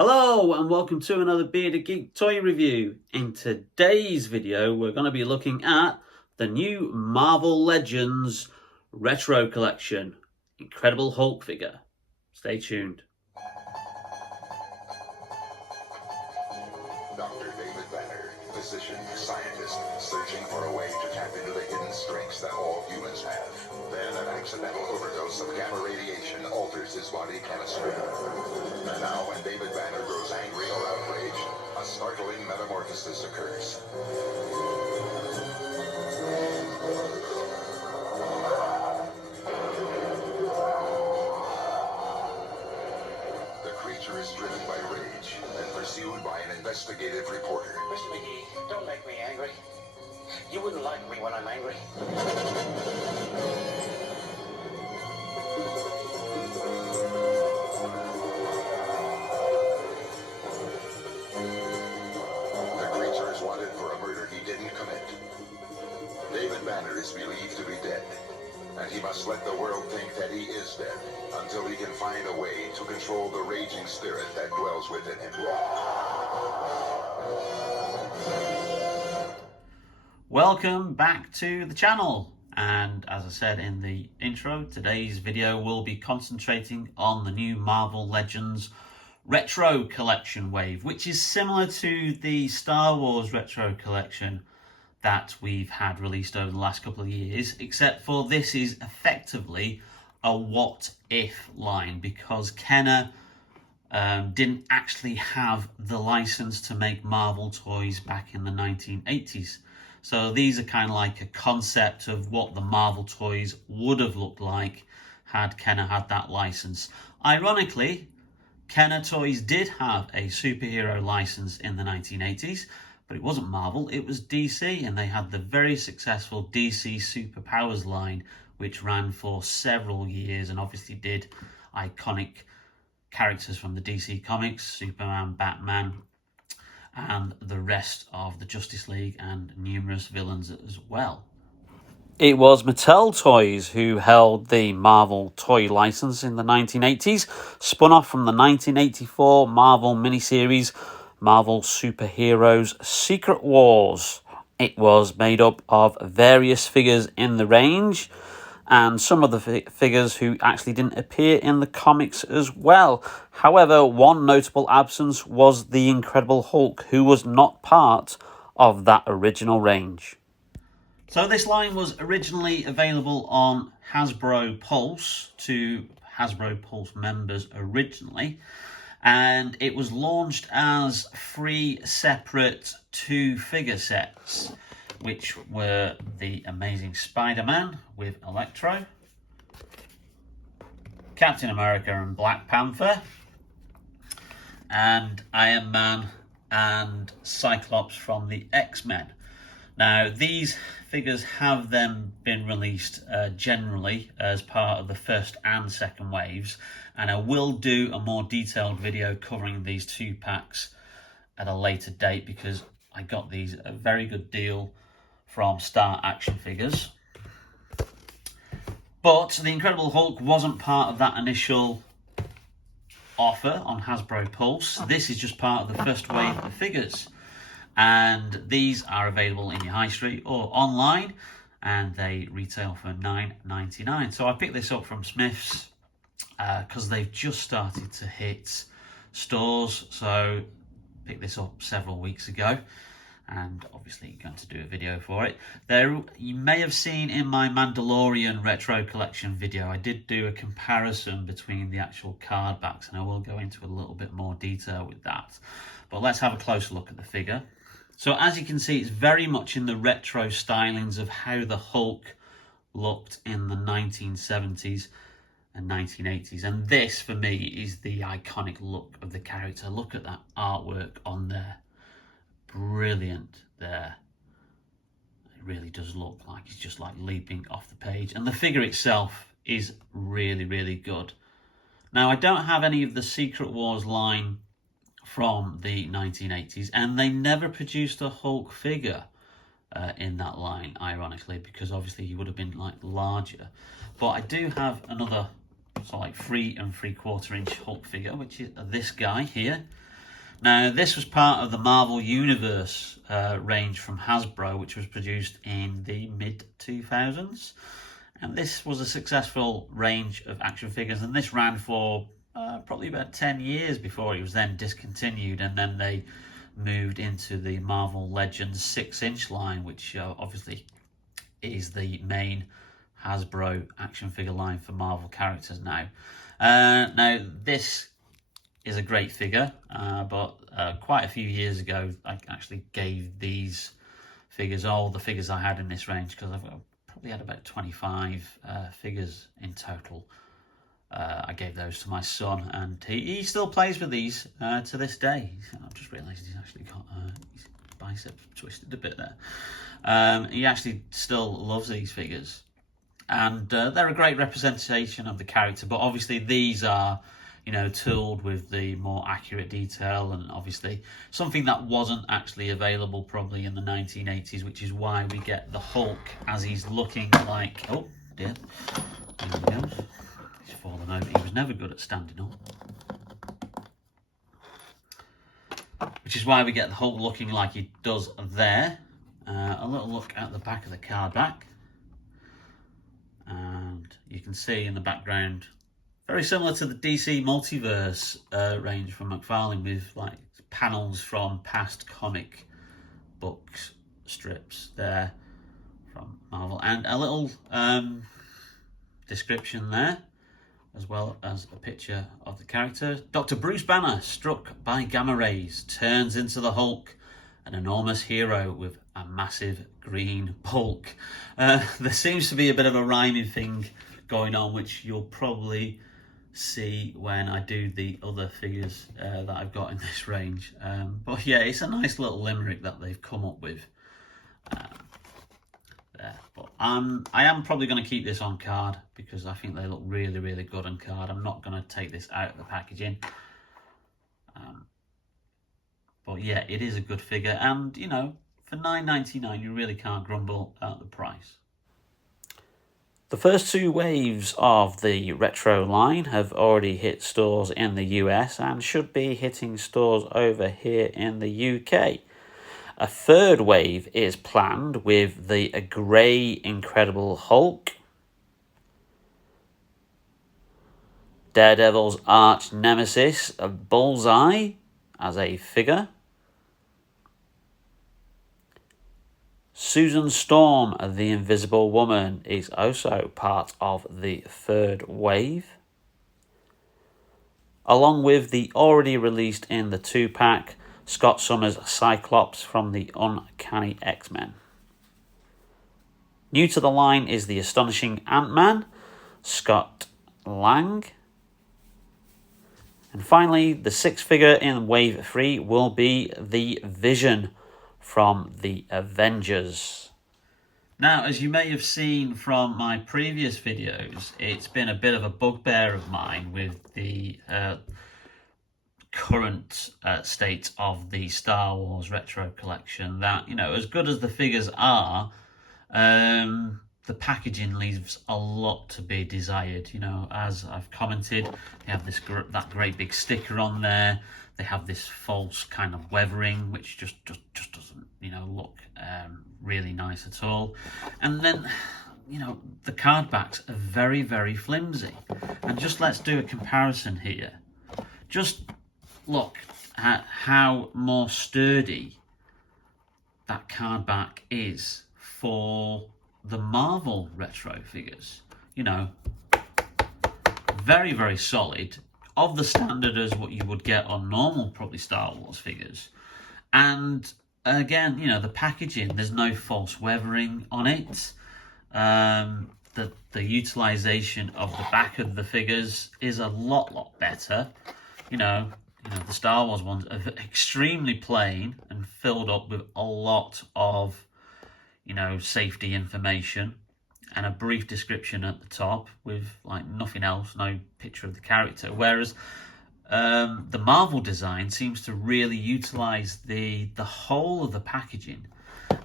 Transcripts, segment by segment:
Hello and welcome to another Bearded Geek toy review. In today's video we're going to be looking at the new Marvel Legends Retro Collection Incredible Hulk figure. Stay tuned. Dr. David Banner, physician, scientist, searching for a way to tap into the hidden strengths that all humans have. Then an accidental overdose of gamma radiation alters his body chemistry. And now when David Banner grows angry or outraged, a startling metamorphosis occurs. The creature is driven by rage and pursued by an investigative reporter. Mr. McGee, don't make me angry. You wouldn't like me when I'm angry. The creature is wanted for a murder he didn't commit. David Banner is believed to be dead, and he must let the world think that he is dead until he can find a way to control the raging spirit that dwells within him. Welcome back to the channel, and as I said in the intro, today's video will be concentrating on the new Marvel Legends Retro Collection wave, which is similar to the Star Wars Retro Collection that we've had released over the last couple of years, except for this is effectively a what if line, because Kenner didn't actually have the license to make Marvel toys back in the 1980s. So these are kind of like a concept of what the Marvel toys would have looked like had Kenner had that license. Ironically, Kenner Toys did have a superhero license in the 1980s, but it wasn't Marvel, it was DC, and they had the very successful DC Superpowers line, which ran for several years and obviously did iconic characters from the DC comics, Superman, Batman, and the rest of the Justice League and numerous villains as well. It was Mattel Toys who held the Marvel toy license in the 1980s, spun off from the 1984 Marvel miniseries Marvel Superheroes Secret Wars. It was made up of various figures in the range, and some of the figures who actually didn't appear in the comics as well. However, one notable absence was the Incredible Hulk, who was not part of that original range. So this line was originally available on Hasbro Pulse to Hasbro Pulse members originally, and it was launched as 3 separate 2-figure sets, which were the Amazing Spider-Man with Electro, Captain America and Black Panther, and Iron Man and Cyclops from the X-Men. Now, these figures have then been released generally as part of the first and second waves, and I will do a more detailed video covering these 2 packs at a later date because I got these at a very good deal from Star Action Figures. But the Incredible Hulk wasn't part of that initial offer on Hasbro Pulse. This is just part of the first wave of figures, and these are available in your high street or online, and they retail for $9.99. So I picked this up from Smith's because they've just started to hit stores, so picked this up several weeks ago, and obviously going to do a video for it. There, you may have seen in my Mandalorian Retro Collection video, I did do a comparison between the actual card backs, and I will go into a little bit more detail with that. But let's have a closer look at the figure. So as you can see, it's very much in the retro stylings of how the Hulk looked in the 1970s and 1980s. And this, for me, is the iconic look of the character. Look at that artwork on there. Brilliant there. It really does look like he's just like leaping off the page, and the figure itself is really, really good. Now, I don't have any of the Secret Wars line from the 1980s, and they never produced a Hulk figure in that line, ironically, because obviously he would have been like larger. But I do have another so like 3 3/4 inch Hulk figure, which is this guy here, Now, this was part of the Marvel Universe range from Hasbro, which was produced in the mid-2000s. And this was a successful range of action figures, and this ran for probably about 10 years before it was then discontinued, and then they moved into the Marvel Legends 6-inch line, which obviously is the main Hasbro action figure line for Marvel characters now. Now, this is a great figure, but quite a few years ago, I actually gave these figures, all the figures I had in this range, because I've probably had about 25 figures in total. I gave those to my son, and he still plays with these to this day. I've just realised he's actually got his bicep twisted a bit there. He actually still loves these figures, and they're a great representation of the character. But obviously, these are, you know, tooled with the more accurate detail, and obviously something that wasn't actually available probably in the 1980s, which is why we get the Hulk as he's looking like, oh dear, there he goes. He's fallen over. He was never good at standing up. Which is why we get the Hulk looking like he does there. A little look at the back of the card back. And you can see in the background, very similar to the DC Multiverse range from McFarlane, with like panels from past comic books, strips there from Marvel, and a little description there, as well as a picture of the character. Dr. Bruce Banner, struck by gamma rays, turns into the Hulk, an enormous hero with a massive green bulk. There seems to be a bit of a rhyming thing going on, which you'll probably see when I do the other figures that I've got in this range. But yeah, it's a nice little limerick that they've come up with there. But I am probably going to keep this on card, because I think they look really, really good on card. I'm not going to take this out of the packaging. But yeah, it is a good figure, and you know, for $9.99 you really can't grumble at the price. The first two waves of the retro line have already hit stores in the US and should be hitting stores over here in the UK. A third wave is planned with the grey Incredible Hulk, Daredevil's arch nemesis, Bullseye, as a figure, Susan Storm, the Invisible Woman, is also part of the third wave, along with the already released in the 2-pack Scott Summers Cyclops from the Uncanny X-Men. New to the line is the Astonishing Ant-Man, Scott Lang. And finally, the 6th figure in Wave 3 will be the Vision from the Avengers. Now, as you may have seen from my previous videos, it's been a bit of a bugbear of mine with the current state of the Star Wars retro collection, that, you know, as good as the figures are, the packaging leaves a lot to be desired. You know, as I've commented, they have this that great big sticker on there. They have this false kind of weathering, which just doesn't, you know, look really nice at all. And then, you know, the card backs are very, very flimsy. And just let's do a comparison here. Just look at how more sturdy that card back is for the Marvel retro figures. You know, very, very solid, of the standard as what you would get on normal, probably, Star Wars figures. And again, you know, the packaging, there's no false weathering on it. The utilization of the back of the figures is a lot better. You know, the Star Wars ones are extremely plain and filled up with a lot of, you know, safety information and a brief description at the top with like nothing else, no picture of the character. Whereas the Marvel design seems to really utilize the whole of the packaging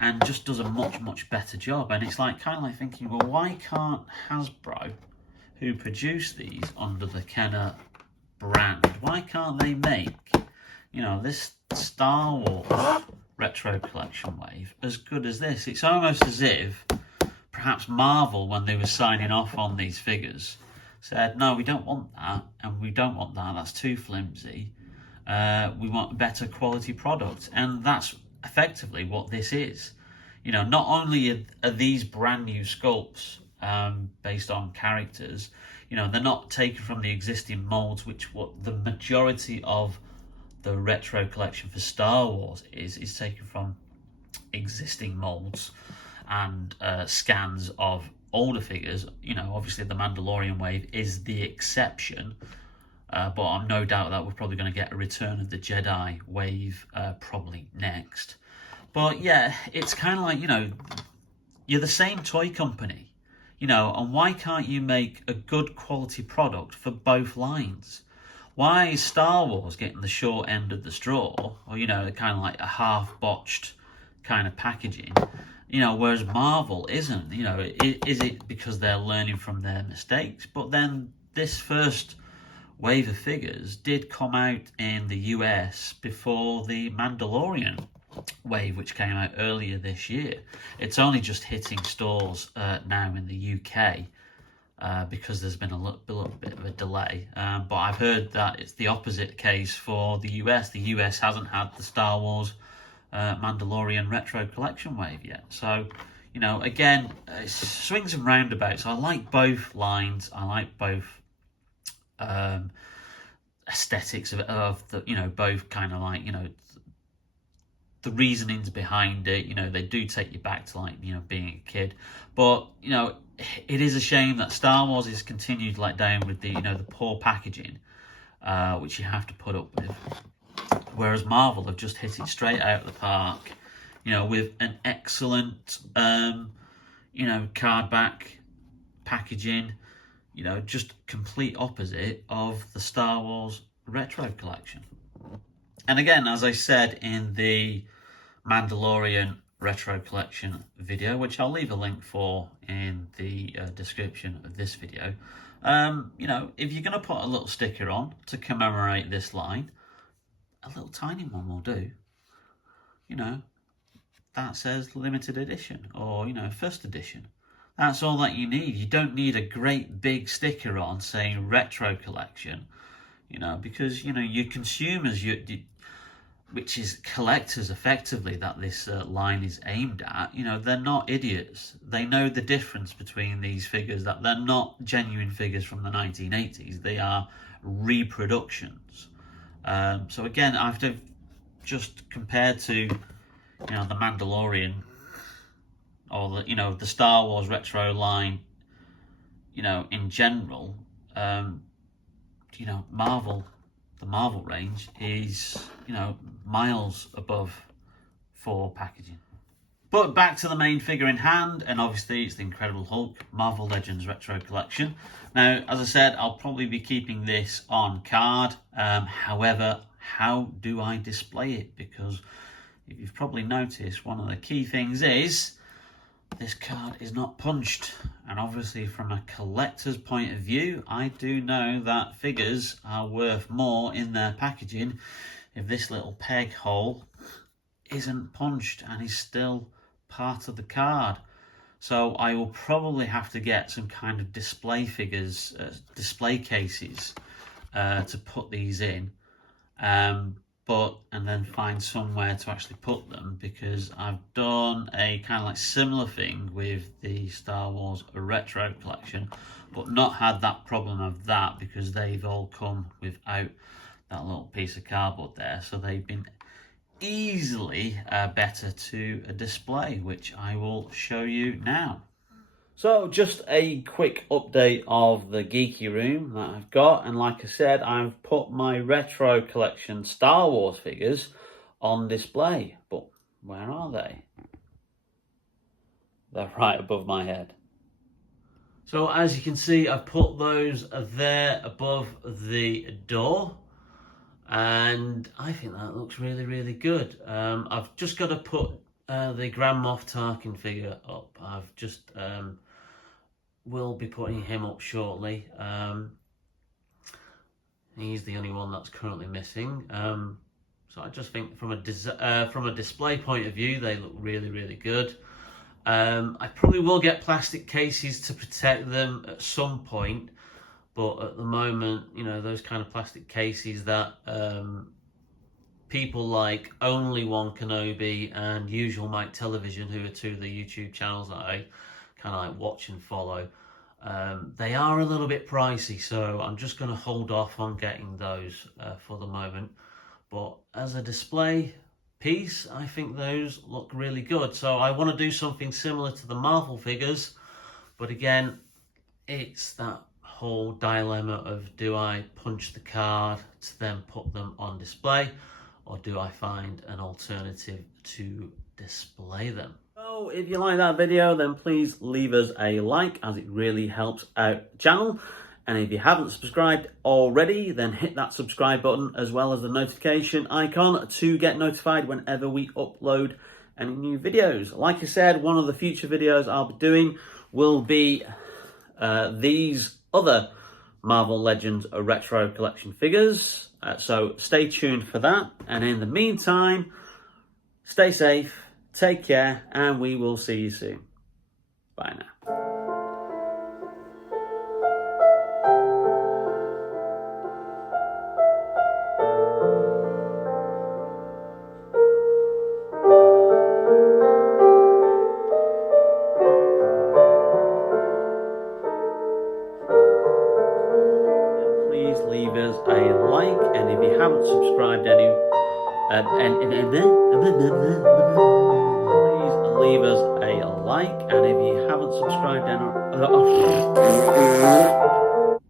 and just does a much better job. And it's like kind of like thinking, well, why can't Hasbro, who produce these under the Kenner brand, why can't they make, you know, this Star Wars retro collection wave as good as this. It's almost as if perhaps Marvel, when they were signing off on these figures, said, no, we don't want that, and we don't want that, that's too flimsy. We want a better quality product. And that's effectively what this is. You know, not only are these brand new sculpts based on characters, you know, they're not taken from the existing molds, which what the majority of the retro collection for Star Wars is taken from existing molds and scans of older figures. You know, obviously the Mandalorian wave is the exception, but I'm no doubt that we're probably going to get a Return of the Jedi wave probably next. But yeah, it's kind of like, you know, you're the same toy company, you know, and why can't you make a good quality product for both lines? Why is Star Wars getting the short end of the straw, or, you know, kind of like a half-botched kind of packaging, you know, whereas Marvel isn't? You know, is it because they're learning from their mistakes? But then this first wave of figures did come out in the US before the Mandalorian wave, which came out earlier this year. It's only just hitting stores now in the UK. Because there's been a little bit of a delay. But I've heard that it's the opposite case for the US. The US hasn't had the Star Wars Mandalorian retro collection wave yet. So, you know, again, swings and roundabouts. I like both lines. I like both aesthetics of the, you know, both kind of like, you know, the reasonings behind it. You know, they do take you back to, like, you know, being a kid. But, you know, it is a shame that Star Wars is continued like down with the, you know, the poor packaging, which you have to put up with. Whereas Marvel have just hit it straight out of the park, you know, with an excellent, you know, card back packaging, you know, just complete opposite of the Star Wars retro collection. And again, as I said in the Mandalorian retro collection video, which I'll leave a link for in the description of this video, you know, if you're going to put a little sticker on to commemorate this line, a little tiny one will do. You know, that says limited edition, or, you know, first edition. That's all that you need. You don't need a great big sticker on saying retro collection, you know, because, you know, your consumers, which is collectors effectively that this line is aimed at, you know, they're not idiots. They know the difference between these figures, that they're not genuine figures from the 1980s. They are reproductions. So again, I've just compared to, you know, the Mandalorian, or the, you know, the Star Wars retro line, you know, in general, you know, the Marvel range is, you know, miles above for packaging. But back to the main figure in hand, and obviously it's the Incredible Hulk Marvel Legends Retro Collection. Now, as I said, I'll probably be keeping this on card. However, how do I display it? Because if you've probably noticed, one of the key things is this card is not punched. And obviously from a collector's point of view, I do know that figures are worth more in their packaging if this little peg hole isn't punched and is still part of the card. So I will probably have to get some kind of display figures, display cases to put these in. And then find somewhere to actually put them, because I've done a kind of like similar thing with the Star Wars retro collection, but not had that problem of that, because they've all come without that little piece of cardboard there. So they've been easily better to display, which I will show you now. So just a quick update of the geeky room that I've got, and like I said, I've put my retro collection Star Wars figures on display, but where are they? They're right above my head. So as you can see, I've put those there above the door, and I think that looks really, really good. I've just got to put the Grand Moff Tarkin figure up. I've just will be putting him up shortly. He's the only one that's currently missing. So I just think from a display point of view, they look really, really good. I probably will get plastic cases to protect them at some point, but at the moment, you know, those kind of plastic cases that people like Only One Kenobi and Usual Mike Television, who are two of the YouTube channels that I kind of like watch and follow, they are a little bit pricey, so I'm just going to hold off on getting those for the moment. But as a display piece, I think those look really good. So I want to do something similar to the Marvel figures, but again, it's that whole dilemma of, do I punch the card to then put them on display, or do I find an alternative to display them? So if you like that video, then please leave us a like, as it really helps out the channel. And if you haven't subscribed already, then hit that subscribe button as well as the notification icon to get notified whenever we upload any new videos. Like I said, one of the future videos I'll be doing will be these other Marvel Legends retro collection figures. So stay tuned for that. And in the meantime, stay safe, take care, and we will see you soon. Bye now. Please leave us a like, and if you haven't subscribed please leave us a like, and if you haven't subscribed